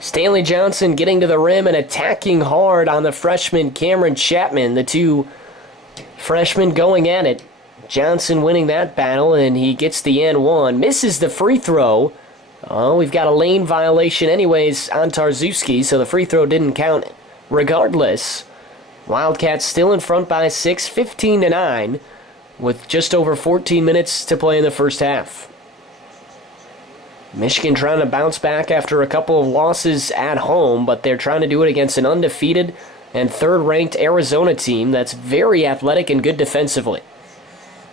Stanley Johnson getting to the rim and attacking hard on the freshman Cameron Chapman. The two freshmen going at it. Johnson winning that battle, and he gets the and one. Misses the free throw. Oh, we've got a lane violation anyways on Tarczewski, so the free throw didn't count regardless. Wildcats still in front by 6, 15-9, with just over 14 minutes to play in the first half. Michigan trying to bounce back after a couple of losses at home, but they're trying to do it against an undefeated and third-ranked Arizona team that's very athletic and good defensively.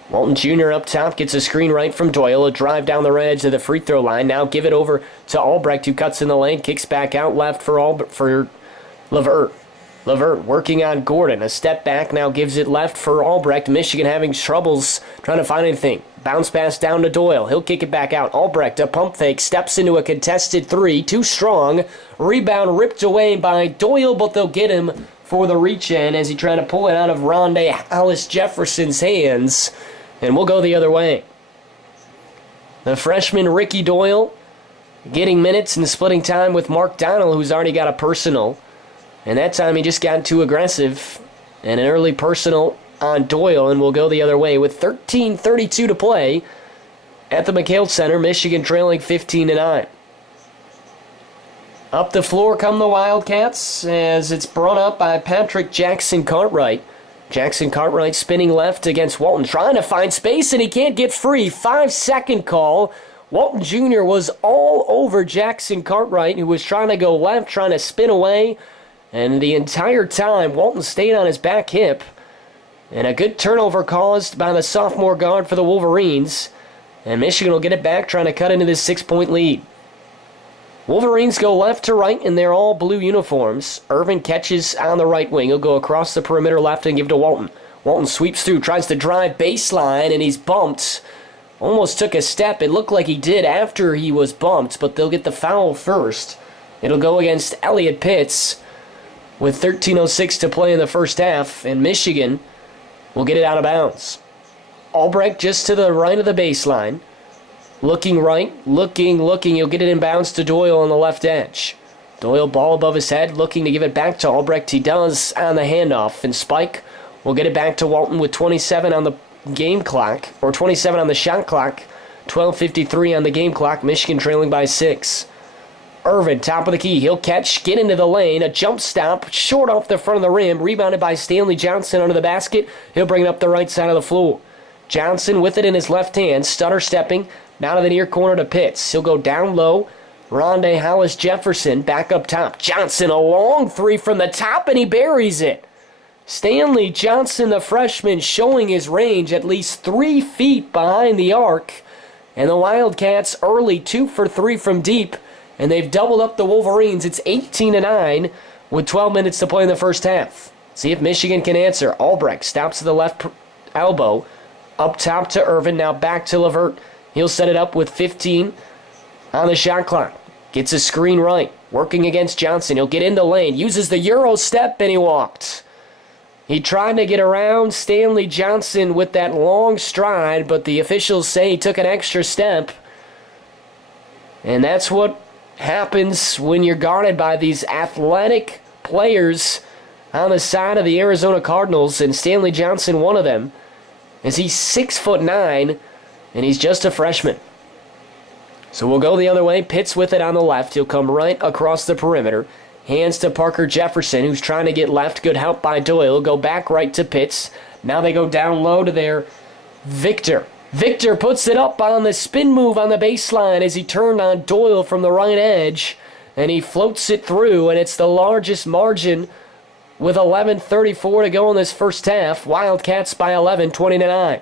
Walton Jr. up top gets a screen right from Doyle. A drive down the right edge of the free throw line. Now give it over to Albrecht, who cuts in the lane, kicks back out left for LeVert. LeVert working on Gordon. A step back, now gives it left for Albrecht. Michigan having troubles trying to find anything. Bounce pass down to Doyle. He'll kick it back out. Albrecht, a pump fake, steps into a contested three. Too strong. Rebound ripped away by Doyle, but they'll get him for the reach-in as he tried to pull it out of Rondé Hollis-Jefferson's hands. And we'll go the other way. The freshman Ricky Doyle getting minutes and splitting time with Mark Donnell, who's already got a personal. And that time he just got too aggressive. And an early personal on Doyle, and we'll go the other way with 13:32 to play at the McHale Center. Michigan trailing 15-9. Up the floor come the Wildcats as it's brought up by Patrick Jackson Cartwright. Jackson Cartwright spinning left against Walton, trying to find space, and he can't get free. 5-second call. Walton Jr. was all over Jackson Cartwright, who was trying to go left, trying to spin away. And the entire time, Walton stayed on his back hip. And a good turnover caused by the sophomore guard for the Wolverines. And Michigan will get it back, trying to cut into this 6-point lead. Wolverines go left to right in their all blue uniforms. Irvin catches on the right wing. He'll go across the perimeter left and give to Walton. Walton sweeps through, tries to drive baseline, and he's bumped. Almost took a step. It looked like he did after he was bumped, but they'll get the foul first. It'll go against Elliot Pitts with 13:06 to play in the first half, and Michigan will get it out of bounds. Albrecht just to the right of the baseline. Looking right, looking. He'll get it in bounds to Doyle on the left edge. Doyle ball above his head, looking to give it back to Albrecht. He does on the handoff, and Spike will get it back to Walton with 27 on the game clock, or 27 on the shot clock, 12:53 on the game clock. Michigan trailing by 6. Irvin, top of the key. He'll catch, get into the lane. A jump stop, short off the front of the rim. Rebounded by Stanley Johnson under the basket. He'll bring it up the right side of the floor. Johnson with it in his left hand, stutter stepping. Now to the near corner to Pitts. He'll go down low. Rondé Hollis-Jefferson back up top. Johnson, a long three from the top, and he buries it. Stanley Johnson, the freshman, showing his range at least 3 feet behind the arc. And the Wildcats early 2 for 3 from deep. And they've doubled up the Wolverines. It's 18-9 with 12 minutes to play in the first half. See if Michigan can answer. Albrecht stops to the left elbow. Up top to Irvin. Now back to LeVert. He'll set it up with 15 on the shot clock. Gets a screen right. Working against Johnson. He'll get in the lane. Uses the Euro step, and he walked. He tried to get around Stanley Johnson with that long stride, but the officials say he took an extra step. And that's what happens when you're guarded by these athletic players on the side of the Arizona Cardinals, and Stanley Johnson one of them, as he's 6'9", and he's just a freshman. So we'll go the other way. Pitts with it on the left. He'll come right across the perimeter. Hands to Parker Jefferson, who's trying to get left. Good help by Doyle. He'll go back right to Pitts. Now they go down low to their Victor. Victor puts it up on the spin move on the baseline as he turned on Doyle from the right edge. And he floats it through, and it's the largest margin with 11:34 to go in this first half. Wildcats by 11, 20-9.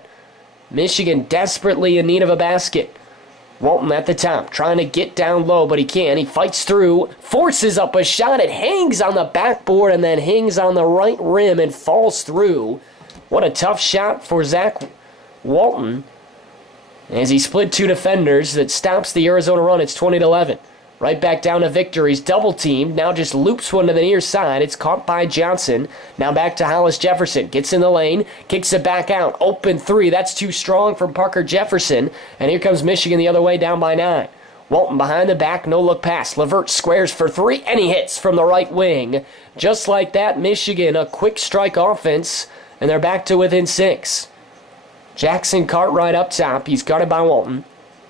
Michigan desperately in need of a basket. Walton at the top, trying to get down low, but he can't. He fights through, forces up a shot. It hangs on the backboard and then hangs on the right rim and falls through. What a tough shot for Zach Walton as he split 2 defenders. That stops the Arizona run. It's 20-11. Right back down to Victor. He's double-teamed. Now just loops one to the near side. It's caught by Johnson. Now back to Hollis-Jefferson. Gets in the lane. Kicks it back out. Open 3. That's too strong from Parker Jefferson. And here comes Michigan the other way, down by 9. Walton behind the back, no-look pass. Levert squares for three, and he hits from the right wing. Just like that, Michigan, a quick strike offense, and they're back to within 6. Jackson Cartwright up top. He's guarded by Walton.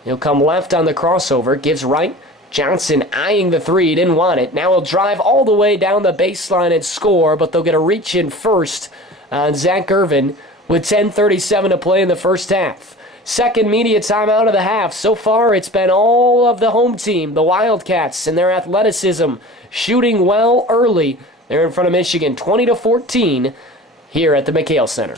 He'll come left on the crossover, gives right. Johnson eyeing the three, didn't want it. Now he'll drive all the way down the baseline and score, but they'll get a reach in first on Zach Irvin with 10:37 to play in the first half. Second media timeout of the half. So far, it's been all of the home team, the Wildcats, and their athleticism, shooting well early. They're in front of Michigan, 20-14, here at the McHale Center.